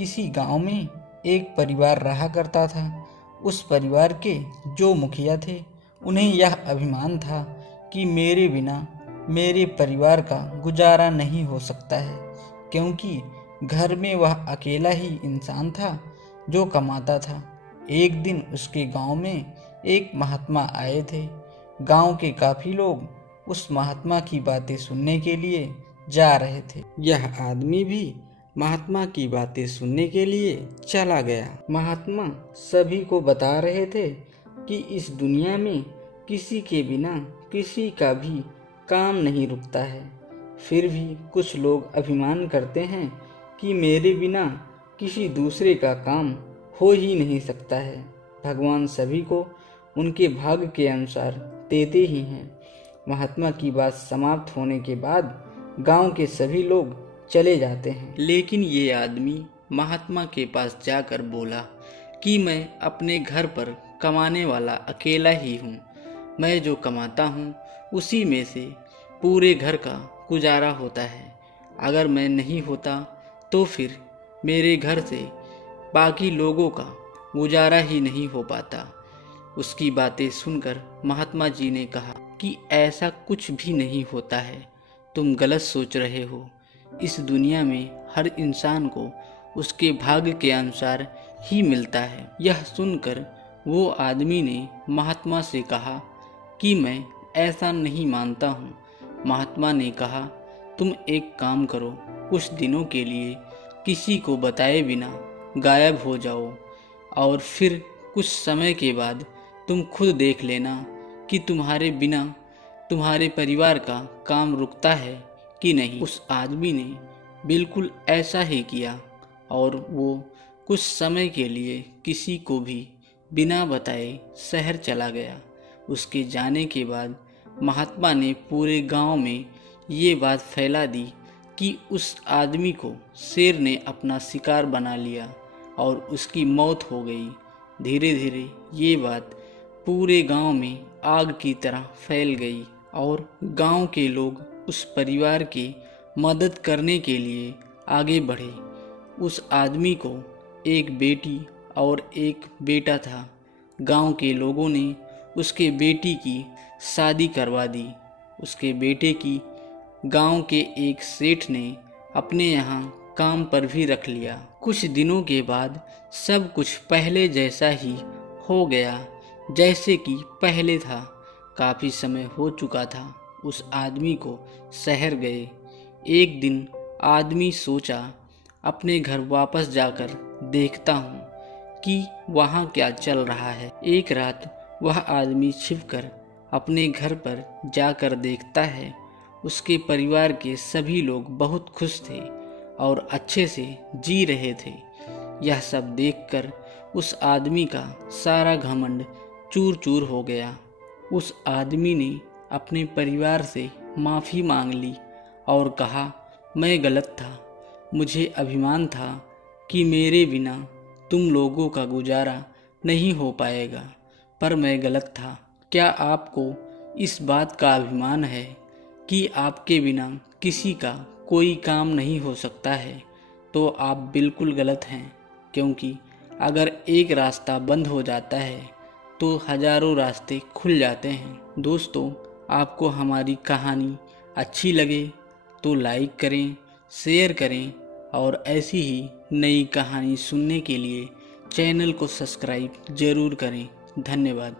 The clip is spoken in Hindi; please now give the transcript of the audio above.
किसी गांव में एक परिवार रहा करता था। उस परिवार के जो मुखिया थे, उन्हें यह अभिमान था कि मेरे बिना मेरे परिवार का गुजारा नहीं हो सकता है, क्योंकि घर में वह अकेला ही इंसान था जो कमाता था। एक दिन उसके गांव में एक महात्मा आए थे। गांव के काफ़ी लोग उस महात्मा की बातें सुनने के लिए जा रहे थे। यह आदमी भी महात्मा की बातें सुनने के लिए चला गया। महात्मा सभी को बता रहे थे कि इस दुनिया में किसी के बिना किसी का भी काम नहीं रुकता है। फिर भी कुछ लोग अभिमान करते हैं कि मेरे बिना किसी दूसरे का काम हो ही नहीं सकता है। भगवान सभी को उनके भाग्य के अनुसार देते ही हैं। महात्मा की बात समाप्त होने के बाद गांव के सभी लोग चले जाते हैं, लेकिन ये आदमी महात्मा के पास जाकर बोला कि मैं अपने घर पर कमाने वाला अकेला ही हूँ। मैं जो कमाता हूँ उसी में से पूरे घर का गुजारा होता है। अगर मैं नहीं होता तो फिर मेरे घर से बाकी लोगों का गुजारा ही नहीं हो पाता। उसकी बातें सुनकर महात्मा जी ने कहा कि ऐसा कुछ भी नहीं होता है, तुम गलत सोच रहे हो। इस दुनिया में हर इंसान को उसके भाग्य के अनुसार ही मिलता है। यह सुनकर वो आदमी ने महात्मा से कहा कि मैं ऐसा नहीं मानता हूँ। महात्मा ने कहा, तुम एक काम करो, कुछ दिनों के लिए किसी को बताए बिना गायब हो जाओ और फिर कुछ समय के बाद तुम खुद देख लेना कि तुम्हारे बिना तुम्हारे परिवार का काम रुकता है कि नहीं। उस आदमी ने बिल्कुल ऐसा ही किया और वो कुछ समय के लिए किसी को भी बिना बताए शहर चला गया। उसके जाने के बाद महात्मा ने पूरे गांव में ये बात फैला दी कि उस आदमी को शेर ने अपना शिकार बना लिया और उसकी मौत हो गई। धीरे धीरे ये बात पूरे गांव में आग की तरह फैल गई और गांव के लोग उस परिवार की मदद करने के लिए आगे बढ़े। उस आदमी को एक बेटी और एक बेटा था। गांव के लोगों ने उसके बेटी की शादी करवा दी। उसके बेटे की गांव के एक सेठ ने अपने यहाँ काम पर भी रख लिया। कुछ दिनों के बाद सब कुछ पहले जैसा ही हो गया जैसे कि पहले था। काफ़ी समय हो चुका था उस आदमी को शहर गए। एक दिन आदमी सोचा अपने घर वापस जाकर देखता हूँ कि वहाँ क्या चल रहा है। एक रात वह आदमी छिपकर अपने घर पर जाकर देखता है। उसके परिवार के सभी लोग बहुत खुश थे और अच्छे से जी रहे थे। यह सब देखकर उस आदमी का सारा घमंड चूर चूर हो गया। उस आदमी ने अपने परिवार से माफ़ी मांग ली और कहा, मैं गलत था। मुझे अभिमान था कि मेरे बिना तुम लोगों का गुजारा नहीं हो पाएगा, पर मैं गलत था। क्या आपको इस बात का अभिमान है कि आपके बिना किसी का कोई काम नहीं हो सकता है? तो आप बिल्कुल गलत हैं, क्योंकि अगर एक रास्ता बंद हो जाता है तो हजारों रास्ते खुल जाते हैं। दोस्तों, आपको हमारी कहानी अच्छी लगे तो लाइक करें, शेयर करें और ऐसी ही नई कहानी सुनने के लिए चैनल को सब्सक्राइब ज़रूर करें। धन्यवाद।